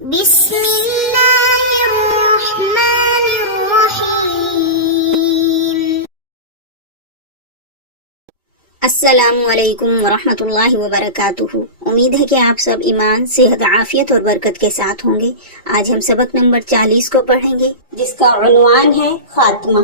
بسم اللہ الرحمن الرحیم۔ السلام علیکم ورحمۃ اللہ وبرکاتہ۔ امید ہے کہ آپ سب ایمان، صحت، عافیت اور برکت کے ساتھ ہوں گے۔ آج ہم سبق نمبر 40 کو پڑھیں گے، جس کا عنوان ہے خاتمہ۔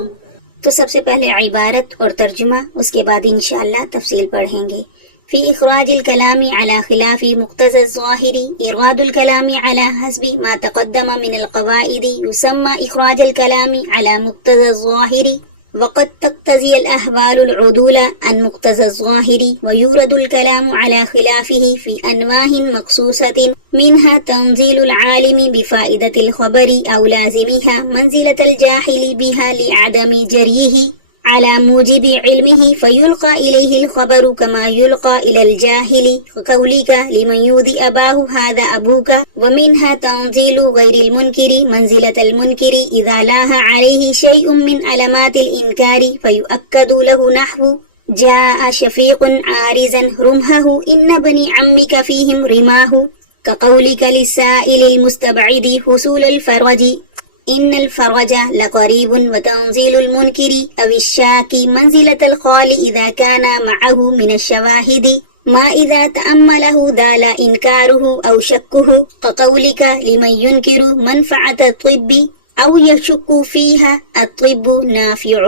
تو سب سے پہلے عبارت اور ترجمہ، اس کے بعد انشاءاللہ تفصیل پڑھیں گے۔ فی اخراج الکلام علی خلاف مقتضى الظاہر اراد الکلام علی حسب ما تقدم من القواعد یسمى اخراج الکلام علی مقتضى الظاہر، وقد تقتضي الأحوال العدول عن مقتضى الظاهر، ويورد الكلام على خلافه في أنواع مخصوصة، منها تنزيل العالم بفائدة الخبر أو لازمها منزلة الجاهل بها لعدم جريه على موجب علمه، فيلقى إليه الخبر كما يلقى إلى الجاهل، وقولك لمن يؤذي أباه هذا أبوك، ومنها تنزيل غير المنكر منزلة المنكر إذا لاح عليه شيء من علامات الإنكار، فيؤكد له نحو جاء شفيق عارزا رمحه إن بني عمك فيهم رماه، كقولك للسائل المستبعد حصول الفرج إن الفرج لقريب، وتنزيل المنكر أو الشاك منزلة القال إذا كان معه من الشواهد ما إذا تأمله دال إنكاره أو شكه، كقولك لمن ينكر منفعة الطب أو يشك فيها الطب نافع،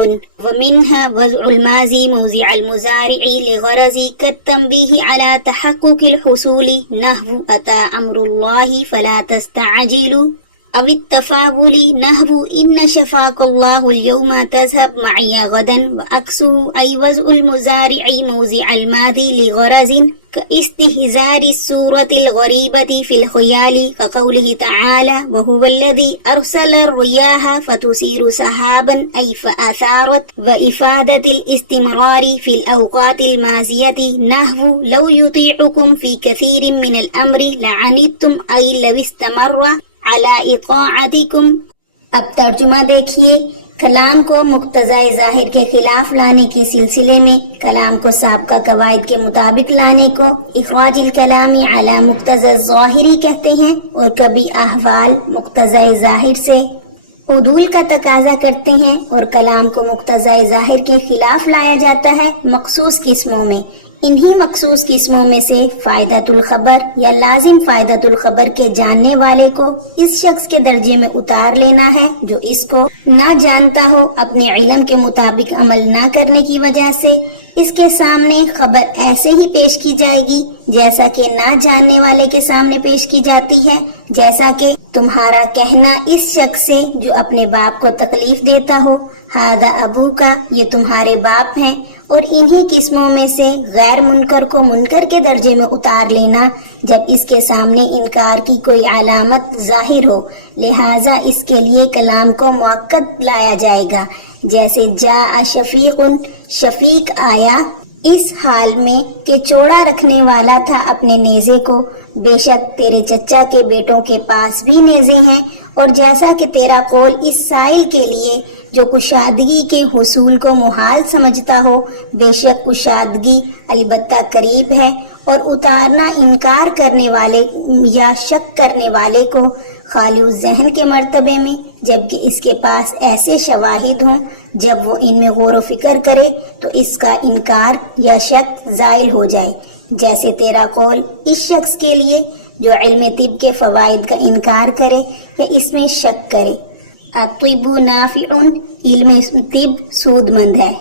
ومنها وضع الماضي موضع المضارع لغرض كالتنبيه على تحقق الحصول نحو أتى أمر الله فلا تستعجلوا، أو التفاؤل نحو إن شفاك الله اليوم تذهب معي غدا، وعكسه أي وضع المضارع موضع الماضي لغرض كاستهزار الصورة الغريبة في الخيال، كقوله تعالى وهو الذي أرسل الرياح فتثير سحابا أي فأثارت، وإفادة الاستمرار في الأوقات الماضية نحو لو يطيعكم في كثير من الأمر لعنتم أي لو استمر على اطاعتكم۔ اب ترجمہ دیکھیے۔ کلام کو مقتضائے ظاہر کے خلاف لانے کے سلسلے میں کلام کو سابقہ قواعد کے مطابق لانے کو اخراج الکلام علی مقتضى الظاہری کہتے ہیں، اور کبھی احوال مقتضائے ظاہر سے عدول کا تقاضا کرتے ہیں اور کلام کو مقتضائے ظاہر کے خلاف لایا جاتا ہے مخصوص قسموں میں۔ انہی مخصوص قسموں میں سے فائدۃ الخبر یا لازم فائدۃ الخبر کے جاننے والے کو اس شخص کے درجے میں اتار لینا ہے جو اس کو نہ جانتا ہو، اپنے علم کے مطابق عمل نہ کرنے کی وجہ سے اس کے سامنے خبر ایسے ہی پیش کی جائے گی جیسا کہ نہ جاننے والے کے سامنے پیش کی جاتی ہے، جیسا کہ تمہارا کہنا اس شخص سے جو اپنے باپ کو تکلیف دیتا ہو ہذا ابو کا، یہ تمہارے باپ ہیں۔ اور انہی قسموں میں سے غیر منکر کو منکر کے درجے میں اتار لینا جب اس کے سامنے انکار کی کوئی علامت ظاہر ہو، لہٰذا اس کے لیے کلام کو مؤکد لایا جائے گا، جیسے جاء شفیق، شفیق آیا، اس حال میں کہ چوڑا رکھنے والا تھا اپنے نیزے کو، بے شک تیرے چچا کے بیٹوں کے پاس بھی نیزے ہیں، اور جیسا کہ تیرا قول اس سائل کے لیے جو کشادگی کے حصول کو محال سمجھتا ہو، بے شک کشادگی البتہ قریب ہے، اور اتارنا انکار کرنے والے یا شک کرنے والے کو خالی ذہن کے مرتبے میں، جبکہ اس کے پاس ایسے شواہد ہوں جب وہ ان میں غور و فکر کرے تو اس کا انکار یا شک زائل ہو جائے، جیسے تیرا قول اس شخص کے لیے جو علم طب کے فوائد کا انکار کرے یا اس میں شک کرے۔ الطب نافع، علم طب سود مند ہے۔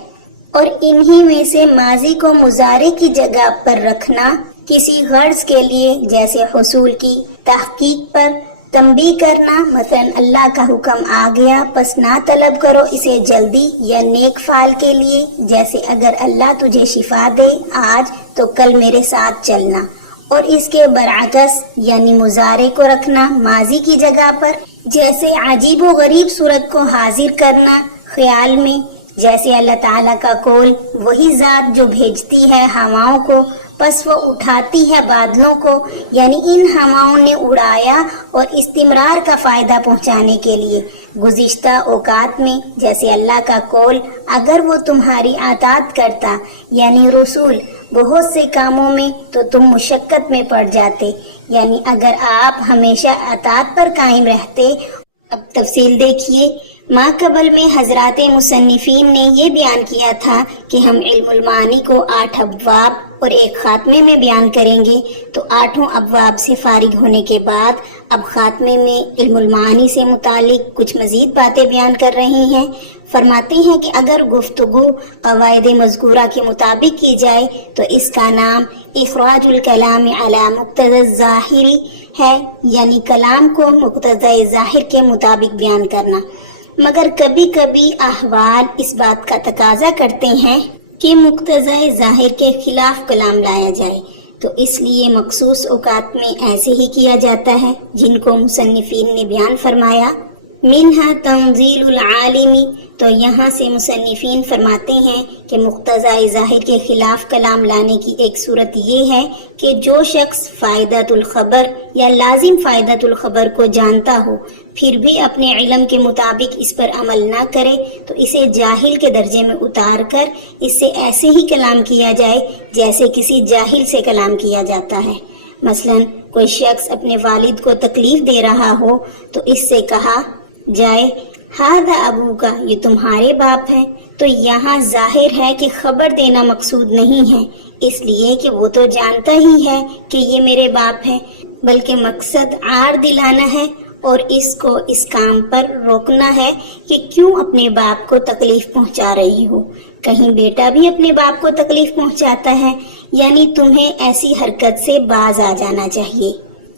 اور انہی میں سے ماضی کو مضارع کی جگہ پر رکھنا کسی غرض کے لیے، جیسے حصول کی تحقیق پر تنبیہ کرنا، مثلا اللہ کا حکم آ گیا پس نہ طلب کرو اسے جلدی، یا نیک فعل کے لیے جیسے اگر اللہ تجھے شفا دے آج تو کل میرے ساتھ چلنا۔ اور اس کے برعکس یعنی مضارع کو رکھنا ماضی کی جگہ پر، جیسے عجیب و غریب صورت کو حاضر کرنا خیال میں، جیسے اللہ تعالیٰ کا قول وہی ذات جو بھیجتی ہے ہواؤں کو پس وہ اٹھاتی ہے بادلوں کو، یعنی ان ہواؤں نے اڑایا اور استمرار کا فائدہ پہنچانے کے لیے گزشتہ اوقات میں، جیسے اللہ کا قول اگر وہ تمہاری اطاعت کرتا یعنی رسول بہت سے کاموں میں تو تم مشقت میں پڑ جاتے، یعنی اگر آپ ہمیشہ اطاعت پر قائم رہتے۔ اب تفصیل دیکھیے، ما قبل میں حضرات مصنفین نے یہ بیان کیا تھا کہ ہم علم المعانی کو 8 ابواب اور ایک خاتمے میں بیان کریں گے، تو 8 ابواب سے فارغ ہونے کے بعد اب خاتمے میں علم المعانی سے متعلق کچھ مزید باتیں بیان کر رہی ہیں۔ فرماتے ہیں کہ اگر گفتگو قواعد مذکورہ کے مطابق کی جائے تو اس کا نام اخراج الکلام علی مقتضی الظاہری ہے، یعنی کلام کو مقتضی ظاہر کے مطابق بیان کرنا۔ مگر کبھی کبھی احوال اس بات کا تقاضا کرتے ہیں کہ مقتضی ظاہر کے خلاف کلام لایا جائے، تو اس لیے مخصوص اوقات میں ایسے ہی کیا جاتا ہے، جن کو مصنفین نے بیان فرمایا۔ منہا تنزیل العالمی، تو یہاں سے مصنفین فرماتے ہیں کہ مقتضی ظاہر کے خلاف کلام لانے کی ایک صورت یہ ہے کہ جو شخص فائدۃ الخبر یا لازم فائدۃ الخبر کو جانتا ہو پھر بھی اپنے علم کے مطابق اس پر عمل نہ کرے، تو اسے جاہل کے درجے میں اتار کر اس سے ایسے ہی کلام کیا جائے جیسے کسی جاہل سے کلام کیا جاتا ہے۔ مثلا کوئی شخص اپنے والد کو تکلیف دے رہا ہو تو اس سے کہا جائے ہذا ابو کا، یہ تمہارے باپ ہے، تو یہاں ظاہر ہے کہ خبر دینا مقصود نہیں ہے، اس لیے کہ وہ تو جانتا ہی ہے کہ یہ میرے باپ ہے، بلکہ مقصد عار دلانا ہے اور اس کو اس کام پر روکنا ہے کہ کیوں اپنے باپ کو تکلیف پہنچا رہی ہو۔ کہیں بیٹا بھی اپنے باپ کو تکلیف پہنچاتا ہے، یعنی تمہیں ایسی حرکت سے باز آ جانا چاہیے۔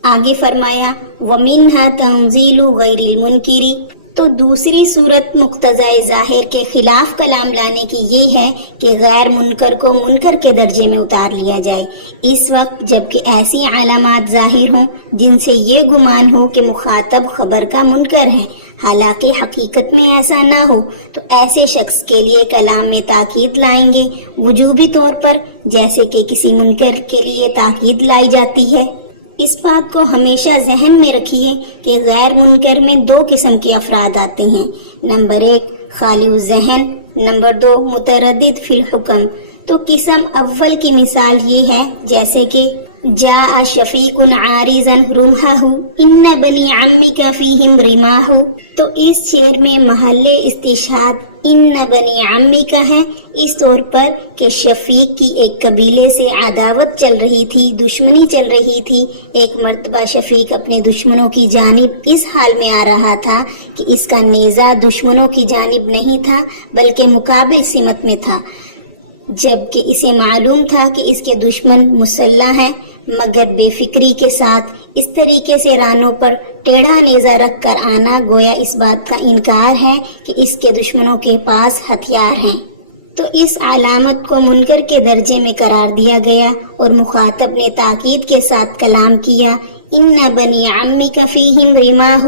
آگے فرمایا وَمِنْهَا تَنزِيلُ غَيْرِ الْمُنْكِرِ، تو دوسری صورت مقتضی ظاہر کے خلاف کلام لانے کی یہ ہے کہ غیر منکر کو منکر کے درجے میں اتار لیا جائے اس وقت جبکہ ایسی علامات ظاہر ہوں جن سے یہ گمان ہو کہ مخاطب خبر کا منکر ہے، حالانکہ حقیقت میں ایسا نہ ہو، تو ایسے شخص کے لیے کلام میں تاکید لائیں گے وجوبی طور پر، جیسے کہ کسی منکر کے لیے تاکید لائی جاتی ہے۔ اس بات کو ہمیشہ ذہن میں رکھیے کہ غیر منکر میں 2 قسم کے افراد آتے ہیں، نمبر 1 خالی الذہن، نمبر 2 متردد فی الحکم۔ تو قسم اول کی مثال یہ ہے جیسے کہ جاء شفیق عارضا رمحہ ان بنی عمک فیہم رماح، تو اس شعر میں محل استشہاد ان بنی عمی کا ہے، اس طور پر کہ شفیق کی ایک قبیلے سے عداوت چل رہی تھی، دشمنی چل رہی تھی۔ ایک مرتبہ شفیق اپنے دشمنوں کی جانب اس حال میں آ رہا تھا کہ اس کا نیزہ دشمنوں کی جانب نہیں تھا بلکہ مقابل سمت میں تھا، جبکہ اسے معلوم تھا کہ اس کے دشمن مسلح ہیں، مگر بے فکری کے ساتھ اس طریقے سے رانوں پر ٹیڑھا نیزہ رکھ کر آنا گویا اس بات کا انکار ہے کہ اس کے دشمنوں کے پاس ہتھیار ہیں۔ تو اس علامت کو منکر کے درجے میں قرار دیا گیا اور مخاطب نے تاکید کے ساتھ کلام کیا ان بنی عمک فیہم رماح،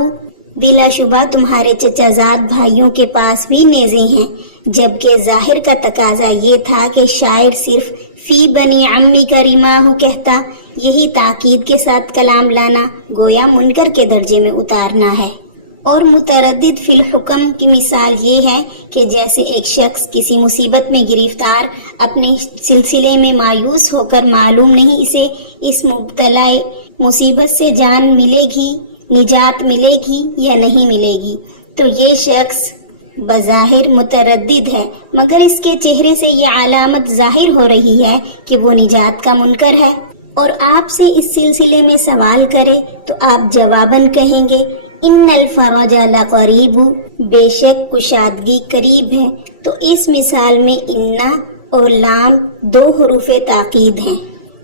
بلا شبہ تمہارے چچا زاد بھائیوں کے پاس بھی نیزے ہیں، جبکہ ظاہر کا تقاضا یہ تھا کہ شاعر صرف فی بنی عمی کا رماح کہتا، یہی تاکید کے ساتھ کلام لانا گویا منکر کے درجے میں اتارنا ہے۔ اور متردد فی الحکم کی مثال یہ ہے کہ جیسے ایک شخص کسی مصیبت میں گرفتار اپنے سلسلے میں مایوس ہو کر معلوم نہیں اسے اس مبتلا مصیبت سے جان ملے گی، نجات ملے گی یا نہیں ملے گی، تو یہ شخص بظاہر متردد ہے، مگر اس کے چہرے سے یہ علامت ظاہر ہو رہی ہے کہ وہ نجات کا منکر ہے، اور آپ سے اس سلسلے میں سوال کرے تو آپ جواباً کہیں گے ان الفرج لقریب، بے شک کشادگی قریب ہے۔ تو اس مثال میں انا اور لام 2 حروف تاکید ہیں۔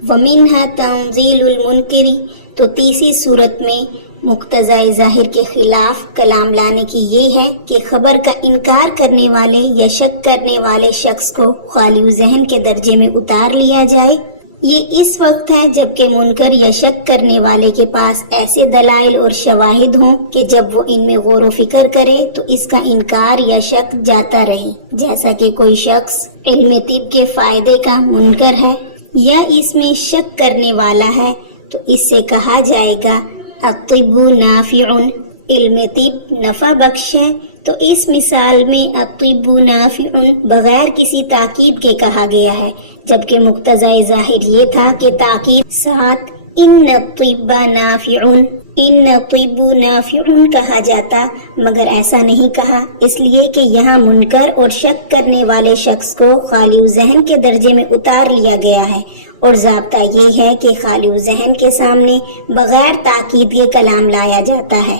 ومنها تنزیل المنکری، تو تیسری صورت میں مقتضی ظاہر کے خلاف کلام لانے کی یہ ہے کہ خبر کا انکار کرنے والے یا شک کرنے والے شخص کو خالی ذہن کے درجے میں اتار لیا جائے۔ یہ اس وقت ہے جبکہ منکر یا شک کرنے والے کے پاس ایسے دلائل اور شواہد ہوں کہ جب وہ ان میں غور و فکر کرے تو اس کا انکار یا شک جاتا رہے، جیسا کہ کوئی شخص علم طب کے فائدے کا منکر ہے یا اس میں شک کرنے والا ہے، تو اس سے کہا جائے گا الطب نافع، علم طب نفع بخش ہے۔ تو اس مثال میں الطب نافع بغیر کسی تاکید کے کہا گیا ہے، جبکہ مقتضی ظاہر یہ تھا کہ تاکید ساتھ ان الطب نافع، ان طب نافع کہا جاتا، مگر ایسا نہیں کہا، اس لیے کہ یہاں منکر اور شک کرنے والے شخص کو خالی ذہن کے درجے میں اتار لیا گیا ہے، اور ضابطہ یہ ہے کہ خالی ذہن کے سامنے بغیر تاکید کے کلام لایا جاتا ہے۔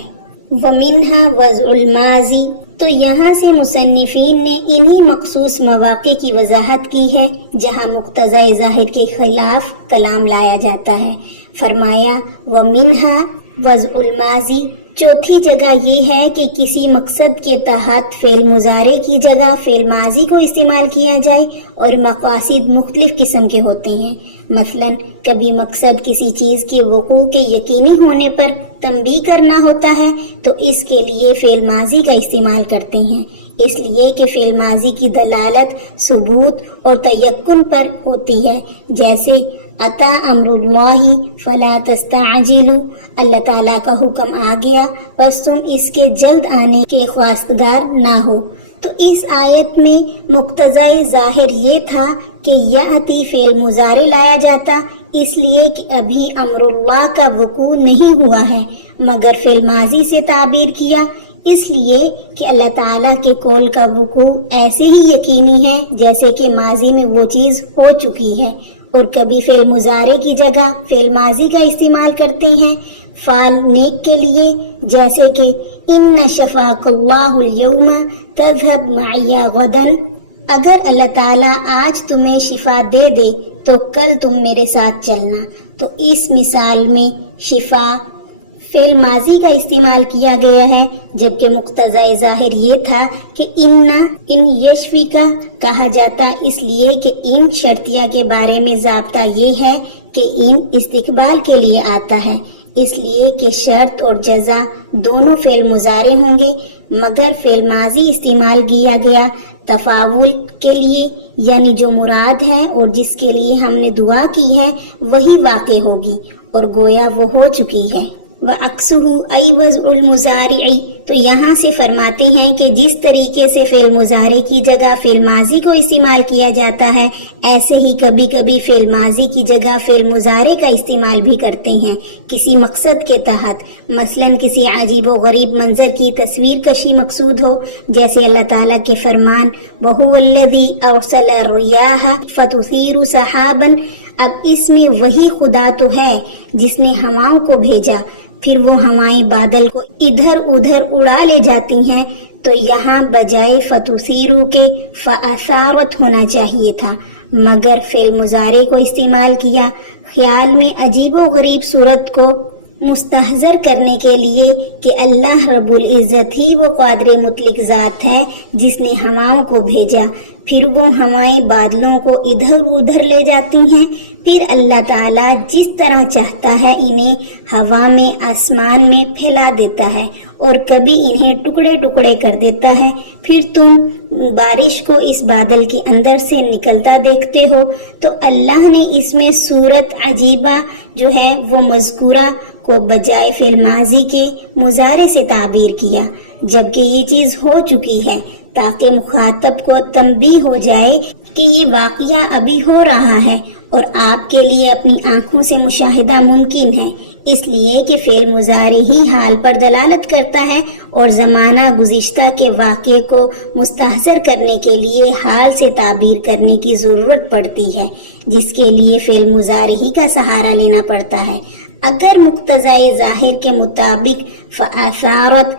وَمِنْهَا وَضْعُ الْمَاضِي، تو یہاں سے مصنفین نے انہی مخصوص مواقع کی وضاحت کی ہے جہاں مقتضی ظاہر کے خلاف کلام لایا جاتا ہے۔ فرمایا وَمِنْهَا وضع الماضی، چوتھی جگہ یہ ہے کہ کسی مقصد کے تحت فعل مضارع کی جگہ فعل ماضی کو استعمال کیا جائے، اور مقاصد مختلف قسم کے ہوتے ہیں۔ مثلا کبھی مقصد کسی چیز کے وقوع کے یقینی ہونے پر تنبیہ کرنا ہوتا ہے تو اس کے لیے فعل ماضی کا استعمال کرتے ہیں، اس لیے کہ فعل ماضی کی دلالت ثبوت اور تیقن پر ہوتی ہے، جیسے اتا امر اللہ فلا تستعجلوا، اللہ تعالیٰ کا حکم آ گیا بس تم اس کے جلد آنے کے خواستگار نہ ہو۔ تو اس آیت میں مقتضی ظاہر یہ تھا کہ یاتی فعل مضارع لایا جاتا، اس لیے کہ ابھی امر اللہ کا وقوع نہیں ہوا ہے، مگر فعل ماضی سے تعبیر کیا، اس لیے کہ اللہ تعالیٰ کے قول کا وقوع ایسے ہی یقینی ہے جیسے کہ ماضی میں وہ چیز ہو چکی ہے۔ اور کبھی فعل مضارع کی جگہ فعل ماضی کا استعمال کرتے ہیں فعل نیک کے لیے، جیسے کہ ان شفاک اللہ اليوم تذهب معی غدا، اگر اللہ تعالیٰ آج تمہیں شفا دے دے تو کل تم میرے ساتھ چلنا۔ تو اس مثال میں شفا فعل ماضی کا استعمال کیا گیا ہے، جبکہ مقتضی ظاہر یہ تھا کہ ان یشفی کا کہا جاتا، اس لیے کہ ان شرطیہ کے بارے میں ضابطہ یہ ہے کہ ان استقبال کے لیے آتا ہے، اس لیے کہ شرط اور جزا دونوں فعل مضارع ہوں گے، مگر فعل ماضی استعمال کیا گیا تفاول کے لیے، یعنی جو مراد ہے اور جس کے لیے ہم نے دعا کی ہے وہی واقع ہوگی، اور گویا وہ ہو چکی ہے۔ وَعَكْسُهُ أَيْ وَضْعُ الْمُضَارِعِ، تو یہاں سے فرماتے ہیں کہ جس طریقے سے فعل مضارع کی جگہ فعل ماضی کو استعمال کیا جاتا ہے، ایسے ہی کبھی کبھی فعل ماضی کی جگہ فعل مضارع کا استعمال بھی کرتے ہیں کسی مقصد کے تحت، مثلا کسی عجیب و غریب منظر کی تصویر کشی مقصود ہو، جیسے اللہ تعالیٰ کے فرمان وَهُوَ الَّذِي أَرْسَلَ الرِّيَاحَ فَتُثِيرُ سَحَابًا، اب اس میں وہی خدا تو ہے جس نے ہواؤں کو بھیجا، پھر وہ ہوائیں بادل کو ادھر ادھر اڑا لے جاتی ہیں، تو یہاں بجائے فتثیرو کے فاثارت ہونا چاہیے تھا، مگر فعل مضارع کو استعمال کیا، خیال میں عجیب و غریب صورت کو مستحضر کرنے کے لیے کہ اللہ رب العزت ہی وہ قادر مطلق ذات ہے جس نے ہواؤں کو بھیجا، پھر وہ ہوائیں بادلوں کو ادھر ادھر لے جاتی ہیں، پھر اللہ تعالیٰ جس طرح چاہتا ہے انہیں ہوا میں آسمان میں پھیلا دیتا ہے، اور کبھی انہیں ٹکڑے ٹکڑے کر دیتا ہے، پھر تم بارش کو اس بادل کے اندر سے نکلتا دیکھتے ہو۔ تو اللہ نے اس میں صورت عجیبہ جو ہے وہ مذکورہ کو بجائے فعل ماضی کے مضارع سے تعبیر کیا، جبکہ یہ چیز ہو چکی ہے، تاکہ مخاطب کو تنبیہ ہو جائے کہ یہ واقعہ ابھی ہو رہا ہے اور آپ کے لیے اپنی آنکھوں سے مشاہدہ ممکن ہے، اس لیے کہ فعل مضارع ہی حال پر دلالت کرتا ہے، اور زمانہ گزشتہ کے واقعے کو مستحضر کرنے کے لیے حال سے تعبیر کرنے کی ضرورت پڑتی ہے، جس کے لیے فعل مضارع ہی کا سہارا لینا پڑتا ہے۔ اگر مقتضی ظاہر کے مطابق فآثارت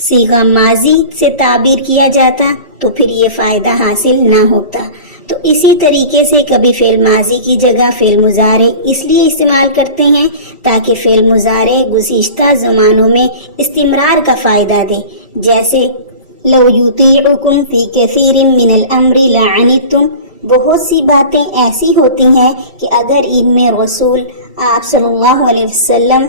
صیغہ ماضی سے تعبیر کیا جاتا تو پھر یہ فائدہ حاصل نہ ہوتا۔ تو اسی طریقے سے کبھی فعل ماضی کی جگہ فعل مضارع اس لیے استعمال کرتے ہیں تاکہ فعل مضارع گزشتہ زمانوں میں استمرار کا فائدہ دے، جیسے لو یطیعکم فی کثیر من الامر لعنتم، بہت سی باتیں ایسی ہوتی ہیں کہ اگر ان میں رسول آپ صلی اللہ علیہ وسلم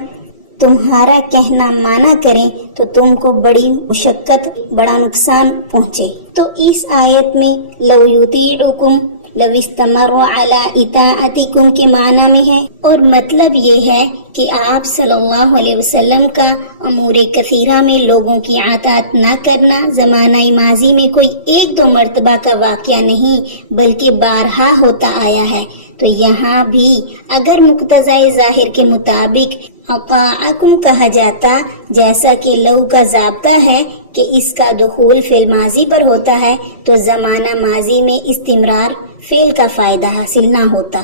تمہارا کہنا مانا کریں تو تم کو بڑی مشقت، بڑا نقصان پہنچے۔ تو اس آیت میں لو یطیعکم لو استمروا علی اطاعتکم کے معنی میں ہے، اور مطلب یہ ہے کہ آپ صلی اللہ علیہ وسلم کا امور کثیرہ میں لوگوں کی اطاعت نہ کرنا زمانہ ماضی میں کوئی ایک دو مرتبہ کا واقعہ نہیں بلکہ بارہا ہوتا آیا ہے۔ تو یہاں بھی اگر مقتضی ظاہر کے مطابق اطاعکم کہا جاتا، جیسا کہ لو کا ضابطہ ہے کہ اس کا دخول فعل ماضی پر ہوتا ہے، تو زمانہ ماضی میں استمرار فعل کا فائدہ حاصل نہ ہوتا۔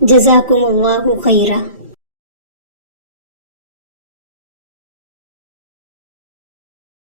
جزاکم اللہ خیرہ۔